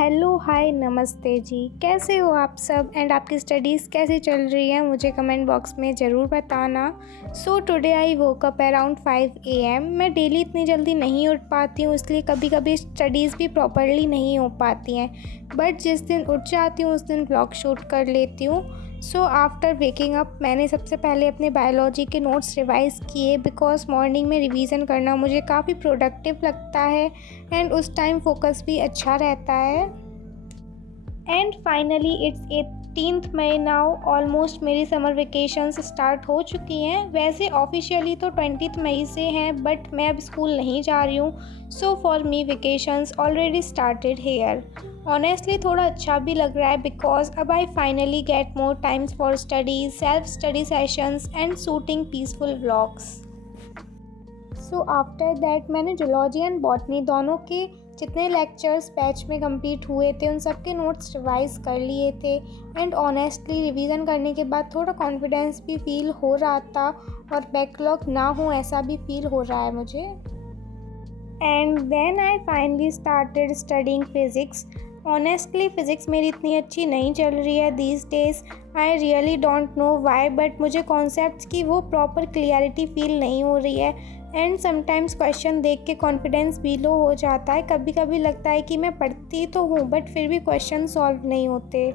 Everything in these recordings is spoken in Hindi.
हेलो हाय नमस्ते जी। कैसे हो आप सब एंड आपकी स्टडीज़ कैसी चल रही हैं, मुझे कमेंट बॉक्स में ज़रूर बताना। So today I woke up around 5 AM। मैं डेली इतनी जल्दी नहीं उठ पाती हूँ, इसलिए कभी कभी स्टडीज़ भी प्रॉपरली नहीं हो पाती हैं, बट जिस दिन उठ जाती हूँ उस दिन ब्लॉग शूट कर लेती हूँ। सो आफ्टर वेकिंग अप मैंने सबसे पहले अपने बायोलॉजी के नोट्स रिवाइज़ किए, बिकॉज मॉर्निंग में रिवीजन करना मुझे काफ़ी प्रोडक्टिव लगता है एंड उस टाइम फोकस भी अच्छा रहता है। And finally it's 18th May now. Almost मेरी समर वेकेशंस स्टार्ट हो चुकी हैं। वैसे ऑफिशियली तो 20th मई से हैं, बट मैं अब स्कूल नहीं जा रही हूँ। So for me vacations already started here. Honestly थोड़ा अच्छा भी लग रहा है, बिकॉज अब I finally get more times for studies, self study sessions and shooting peaceful vlogs. So after that मैंने जूलॉजी एंड बॉटनी दोनों के जितने लेक्चर्स बैच में कंप्लीट हुए थे उन सब के नोट्स रिवाइज कर लिए थे। एंड ऑनेस्टली रिवीजन करने के बाद थोड़ा कॉन्फिडेंस भी फील हो रहा था और बैकलॉग ना हो ऐसा भी फील हो रहा है मुझे। And then I finally started studying physics. Honestly physics मेरी इतनी अच्छी नहीं चल रही है these days. I really don't know why, but मुझे कॉन्सेप्ट्स की वो प्रॉपर क्लियरिटी फील नहीं हो रही है। एंड समटाइम्स क्वेश्चन देख के कॉन्फिडेंस भी लो हो जाता है। कभी कभी लगता है कि मैं पढ़ती तो हूँ बट फिर भी क्वेश्चन सॉल्व नहीं होते।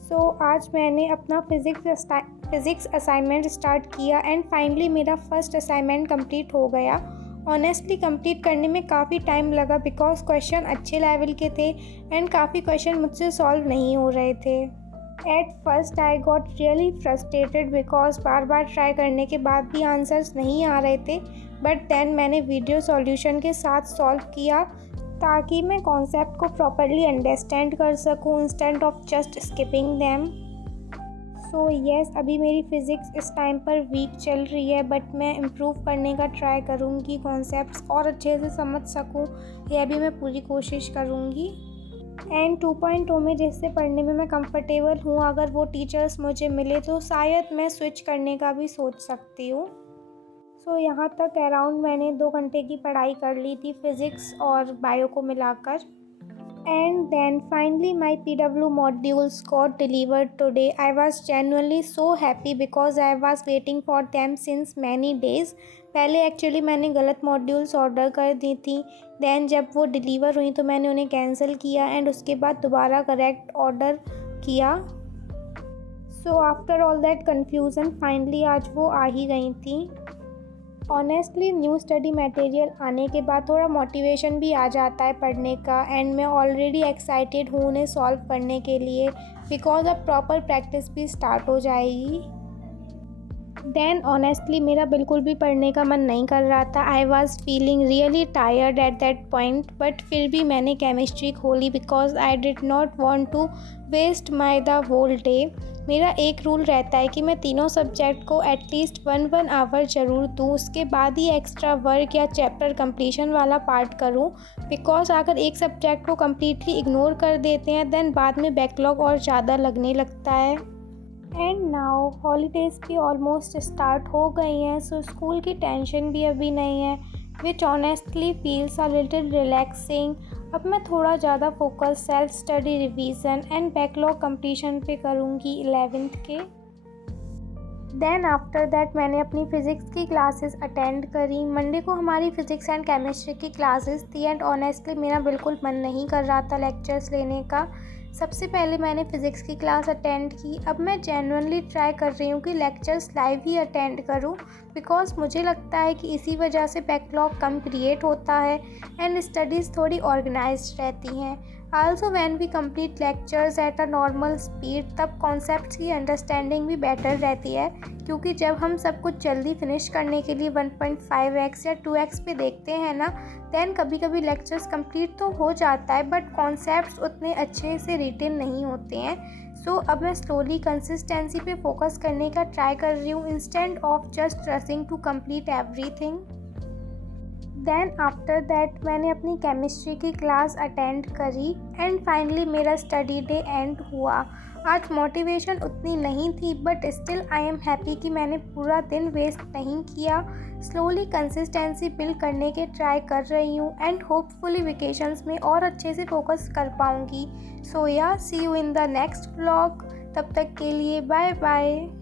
सो आज मैंने अपना फ़िज़िक्स असाइनमेंट स्टार्ट किया एंड फाइनली मेरा फर्स्ट असाइनमेंट कंप्लीट हो गया। ऑनेस्टली कंप्लीट करने में काफ़ी टाइम लगा, बिकॉज क्वेश्चन अच्छे लेवल के थे एंड काफ़ी क्वेश्चन मुझसे सॉल्व नहीं हो रहे थे। At first I got really frustrated, because bar bar try करने के बाद भी आंसर्स नहीं आ रहे थे, बट देन मैंने वीडियो सॉल्यूशन के साथ सॉल्व किया ताकि मैं कॉन्सेप्ट को प्रॉपरली अंडरस्टैंड कर सकूं instead of just skipping them. So yes, अभी मेरी फ़िज़िक्स इस टाइम पर वीक चल रही है, बट मैं इम्प्रूव करने का ट्राई करूँगी, कॉन्सेप्ट्स और अच्छे से समझ सकूँ, यह भी मैं पूरी कोशिश करूँगी। एंड 2.0 में जिससे पढ़ने में मैं कंफर्टेबल हूँ, अगर वो टीचर्स मुझे मिले तो शायद मैं स्विच करने का भी सोच सकती हूँ। सो यहाँ तक अराउंड मैंने 2 घंटे की पढ़ाई कर ली थी फ़िज़िक्स और बायो को मिलाकर। And then finally my PW modules got delivered today. I was genuinely so happy because I was waiting for them since many days. पहले एक्चुअली मैंने गलत मॉड्यूल्स ऑर्डर कर दी थी, दैन जब वो डिलीवर हुई तो मैंने उन्हें कैंसिल किया एंड उसके बाद दोबारा करेक्ट ऑर्डर किया। So after all that confusion finally आज वो आ ही गई थी। ऑनेस्टली न्यू स्टडी मटेरियल आने के बाद थोड़ा मोटिवेशन भी आ जाता है पढ़ने का, एंड मैं ऑलरेडी एक्साइटेड हूँ उन्हें सॉल्व करने के लिए, बिकॉज अब प्रॉपर प्रैक्टिस भी स्टार्ट हो जाएगी। देन ऑनेस्टली मेरा बिल्कुल भी पढ़ने का मन नहीं कर रहा था। I was feeling really tired at that point, but फिर भी मैंने केमिस्ट्री खोली because I did not want to waste my the whole day. मेरा एक रूल रहता है कि मैं तीनों सब्जेक्ट को एटलीस्ट 1 आवर ज़रूर दूँ, उसके बाद ही एक्स्ट्रा वर्क या चैप्टर कंप्लीशन वाला पार्ट करूँ, बिकॉज अगर एक सब्जेक्ट को कम्प्लीटली इग्नोर कर देते हैं देन बाद में बैकलॉग और ज़्यादा लगने लगता है। एंड नाउ हॉलीडेज़ भी ऑलमोस्ट स्टार्ट हो गई हैं, सो स्कूल की टेंशन भी अभी नहीं है, which honestly feels a little relaxing. अब मैं थोड़ा ज़्यादा focus self study, revision and backlog completion पे करूँगी 11th के। देन आफ्टर दैट मैंने अपनी फ़िज़िक्स की क्लासेस अटेंड करी। मंडे को हमारी फ़िज़िक्स एंड केमिस्ट्री की क्लासेस थी एंड ऑनेस्टली मेरा बिल्कुल मन नहीं कर रहा था लेक्चर्स लेने का। सबसे पहले मैंने फ़िज़िक्स की क्लास अटेंड की। अब मैं जेन्युइनली ट्राई कर रही हूँ कि लेक्चर्स लाइव ही अटेंड करूँ, बिकॉज मुझे लगता है कि इसी वजह से बैकलॉग कम क्रिएट होता है एंड स्टडीज़ थोड़ी ऑर्गेनाइज्ड रहती हैं। Also when we complete lectures at a normal speed तब कॉन्सेप्ट्स की अंडरस्टैंडिंग भी बेटर रहती है, क्योंकि जब हम सब कुछ जल्दी फिनिश करने के लिए 1.5x या 2x पे देखते हैं ना, दैन कभी कभी लेक्चर्स कंप्लीट तो हो जाता है बट कॉन्सेप्ट्स उतने अच्छे से रिटेन नहीं होते हैं। सो अब मैं स्लोली कंसिस्टेंसी पे फोकस करने का ट्राई कर रही हूँ instead of just rushing to complete everything. Then after that मैंने अपनी केमिस्ट्री की क्लास अटेंड करी एंड फाइनली मेरा स्टडी डे एंड हुआ। आज मोटिवेशन उतनी नहीं थी but still I am happy कि मैंने पूरा दिन वेस्ट नहीं किया। स्लोली कंसिस्टेंसी बिल्ड करने के ट्राई कर रही हूँ एंड होपफुली वेकेशंस में और अच्छे से फोकस कर पाऊँगी। So yeah see you in the next vlog. तब तक के लिए बाय बाय।